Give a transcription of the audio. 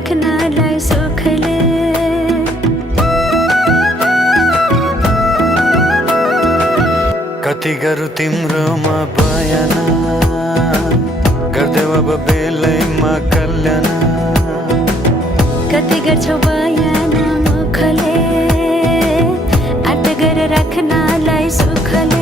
राख्नलाई सुखले। कति गरौँ तिम्रोमा बयान, गर्दै अब बेलैमा कल्याण। कति गर्छौ बयान मुखले, आट गरेर राख्नलाई सुखले।